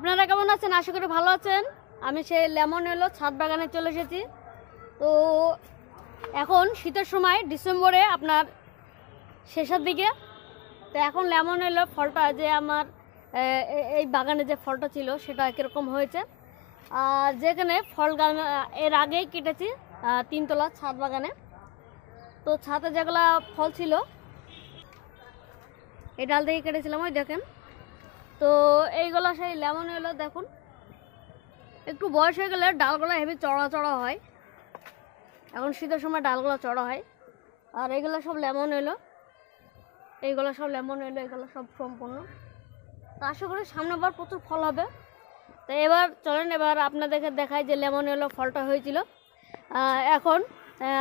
আপনারা কেমন আছেন? আশা করি ভালো আছেন। আমি সেই লেমন এলো ছাদ বাগানে চলে এসেছি। তো এখন শীতের সময়, ডিসেম্বরে আপনার শেষের দিকে। তো এখন লেমন এলো ফলটা যে আমার এই বাগানে যে ফলটা ছিল সেটা কীরকম হয়েছে। আর যেখানে ফল গাছ এর আগেই কেটেছি 3 তলা ছাদ বাগানে। তো ছাদে যেগুলা ফল ছিল এই ডাল থেকে কেটেছিলাম, ওই দেখেন। তো এইগুলো সেই লেমন এলো, দেখুন একটু বয়স হয়ে গেলে ডালগুলো হেভি চড়া চড়া হয়। এখন শীতের সময় ডালগুলো চড়া হয়। আর এইগুলো সব লেমন এলো, এইগুলো সব লেমন এলো, এগুলো সব সম্পূর্ণ। তো আশা করি সামনে বার প্রচুর ফল হবে। তো এবার চলেন এবার আপনাদেরকে দেখাই যে লেমন এলো ফলটা হয়েছিল। এখন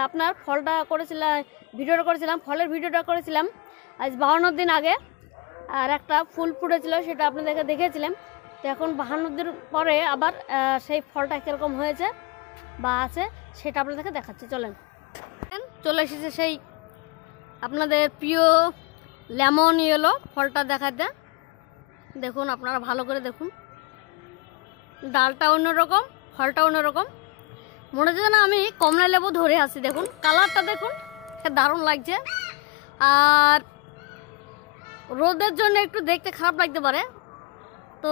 আপনার ফলটা করেছিলাম, ভিডিওটা করেছিলাম, ফলের ভিডিওটা করেছিলাম আজ 52 দিন আগে। আর একটা ফুল ফুটেছিল সেটা আপনাদেরকে দেখেছিলাম। তো এখন 52 দিন পরে আবার সেই ফলটা কীরকম হয়েছে বা আছে সেটা আপনাদেরকে দেখাচ্ছি। চলেন, চলে এসেছে সেই আপনাদের প্রিয় লেমন ইয়েলো ফলটা দেখাতে। দেখুন, আপনারা ভালো করে দেখুন, ডালটা অন্যরকম, ফলটা অন্যরকম। মনে হচ্ছে যেন আমি কমলা লেবু ধরে আছি। দেখুন কালারটা, দেখুন দারুণ লাগছে। আর রোদের জন্য একটু দেখতে খারাপ লাগতে পারে, তো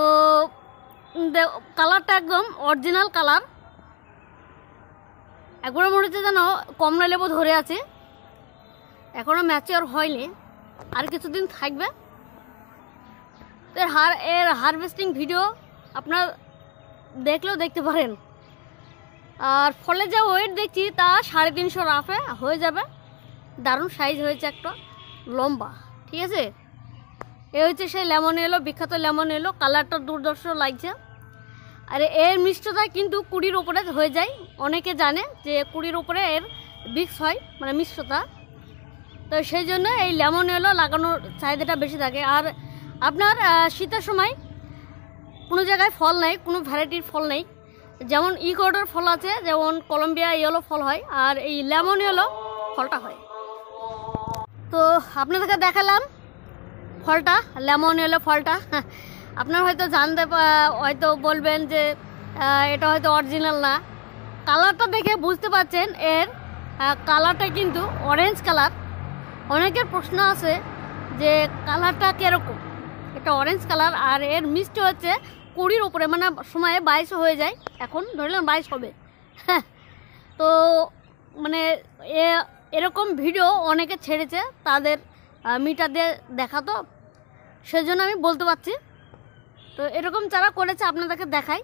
কালারটা একদম অরিজিনাল কালার। একবারে মনে হচ্ছে যেন কমলা লেবু ধরে আছে। এখনও ম্যাচিওর হয়নি, আর কিছুদিন থাকবে। এর হারভেস্টিং ভিডিও আপনার দেখলেও দেখতে পারেন। আর ফলে যে ওয়েট দেখছি তা 350 রাফে হয়ে যাবে। দারুণ সাইজ হয়েছে, একটা লম্বা, ঠিক আছে। এ হচ্ছে সেই লেমন এলো, বিখ্যাত লেমন এলো। কালারটা দুর্ধর্ষ লাগছে। আর এর মিষ্টতা কিন্তু 20-র উপরে হয়ে যায়। অনেকে জানে যে 20-র উপরে এর বিক্স হয়, মানে মিষ্টতা। তো সেই জন্য এই লেমন এলো লাগানোর চাহিদাটা বেশি থাকে। আর আপনার শীতের সময় কোনো জায়গায় ফল নেই, কোনো ভ্যারাইটির ফল নেই। যেমন ইকোয়াডর ফল আছে, যেমন কলম্বিয়া ইয়েলো ফল হয়, আর এই লেমন ইয়েলো ফলটা হয়। তো আপনাদেরকে দেখালাম ফলটা, লেমন ইয়েলো ফলটা। আপনারা হয়তো হয়তো বলবেন যে এটা হয়তো অরিজিনাল না। কালারটা দেখে বুঝতে পারছেন এর কালারটা কিন্তু অরেঞ্জ কালার। অনেকের প্রশ্ন আছে যে কালারটা কীরকম। এটা অরেঞ্জ কালার, আর এর মিষ্টি হচ্ছে 20-র উপরে, মানে সময়ে 22 হয়ে যায়। এখন ধরলাম 22 হবে। তো মানে এরকম ভিডিও অনেকে ছেড়েছে, তাদের মিটার দিয়ে দেখা, তো সেজন্য আমি বলতে পারছি। তো এরকম চারা করেছে, আপনাদেরকে দেখাই।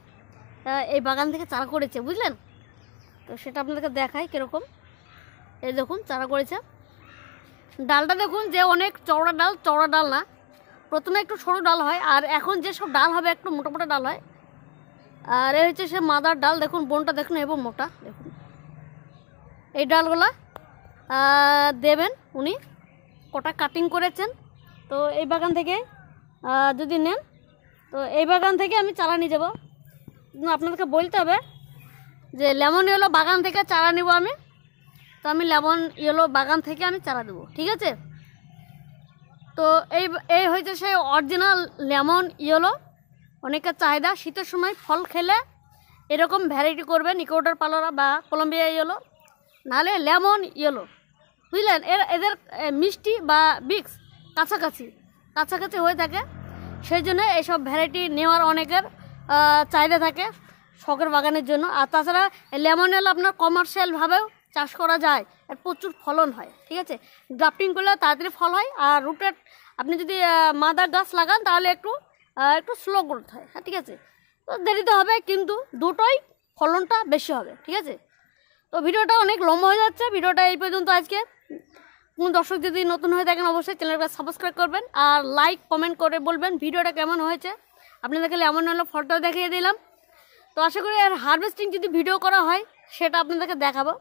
এই বাগান থেকে চারা করেছে, বুঝলেন। তো সেটা আপনাদেরকে দেখাই কীরকম। এই দেখুন চারা করেছে। ডালটা দেখুন যে অনেক চওড়া ডাল, চওড়া ডাল না, প্রথমে একটু সরু ডাল হয়, আর এখন যেসব ডাল হবে একটু মোটা মোটা ডাল হয়। আর এই হচ্ছে সে মাদার ডাল, দেখুন বোনটা দেখুন এবং মোটা। দেখুন এই ডালগুলা দেবেন উনি, কটা কাটিং করেছেন। তো এই বাগান থেকে যদি নেন, তো এই বাগান থেকে আমি চারা নিয়ে যাবো। আপনাদেরকে বলতে হবে যে লেমন ইয়েলো বাগান থেকে চারা নেব আমি। তো আমি লেমন ইয়েলো বাগান থেকে আমি চারা দেবো, ঠিক আছে। তো এই হয়েছে সেই অরিজিনাল লেমন ইয়েলো। অনেকের চাহিদা, শীতের সময় ফল খেলে এরকম ভ্যারাইটি করবেন, ইকোয়াডর পালোরা বা কলম্বিয়া ইয়েলো, নাহলে লেমন ইয়েলো, বুঝলেন। এদের মিষ্টি বা বিক্স কাছাকাছি হয়ে থাকে। সেই জন্য এইসব ভ্যারাইটি নেওয়ার অনেকের চাহিদা থাকে শখের বাগানের জন্য। আর তাছাড়া লেমন ইয়েলো আপনার কমার্শিয়ালভাবেও চাষ করা যায়, আর প্রচুর ফলন হয়, ঠিক আছে। গ্রাফটিং করলে তাড়াতাড়ি ফল হয়। আর রুটেড আপনি যদি মাদার গাছ লাগান তাহলে একটু স্লো গ্রোথ হয়, হ্যাঁ, ঠিক আছে। তো দেরিতে হবে, কিন্তু দুটোই ফলনটা বেশি হবে, ঠিক আছে। তো ভিডিওটা অনেক লম্বা হয়ে যাচ্ছে। ভিডিওটা এই পর্যন্ত আজকে। কোন দর্শক যদি নতুন হয়ে থাকেন অবশ্যই চ্যানেলটা সাবস্ক্রাইব করবেন, আর লাইক কমেন্ট করে বলবেন ভিডিওটা কেমন হয়েছে। আপনাদেরকে লেমন ইয়েলো ফলটাও দেখিয়ে দিলাম। তো আশা করি আর হারভেস্টিং যদি ভিডিও করা হয় সেটা আপনাদেরকে দেখাবো।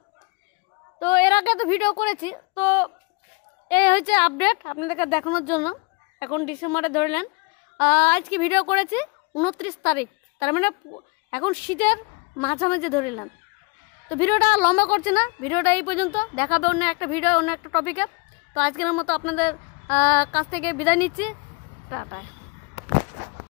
তো এর আগে তো ভিডিও করেছি, তো এই হচ্ছে আপডেট আপনাদেরকে দেখানোর জন্য। এখন ডিসেম্বরে ধরলেন, আজকে ভিডিও করেছি 29 তারিখ, তার মানে এখন শীতের মাঝামাঝি ধরলেন। তো ভিডিওটা লম্বা করছে না, ভিডিওটা এই পর্যন্ত। দেখাবে অন্য একটা ভিডিও, অন্য একটা টপিকে। তো আজকের মতো আপনাদের কাছ থেকে বিদায় নিচ্ছি, টাটা।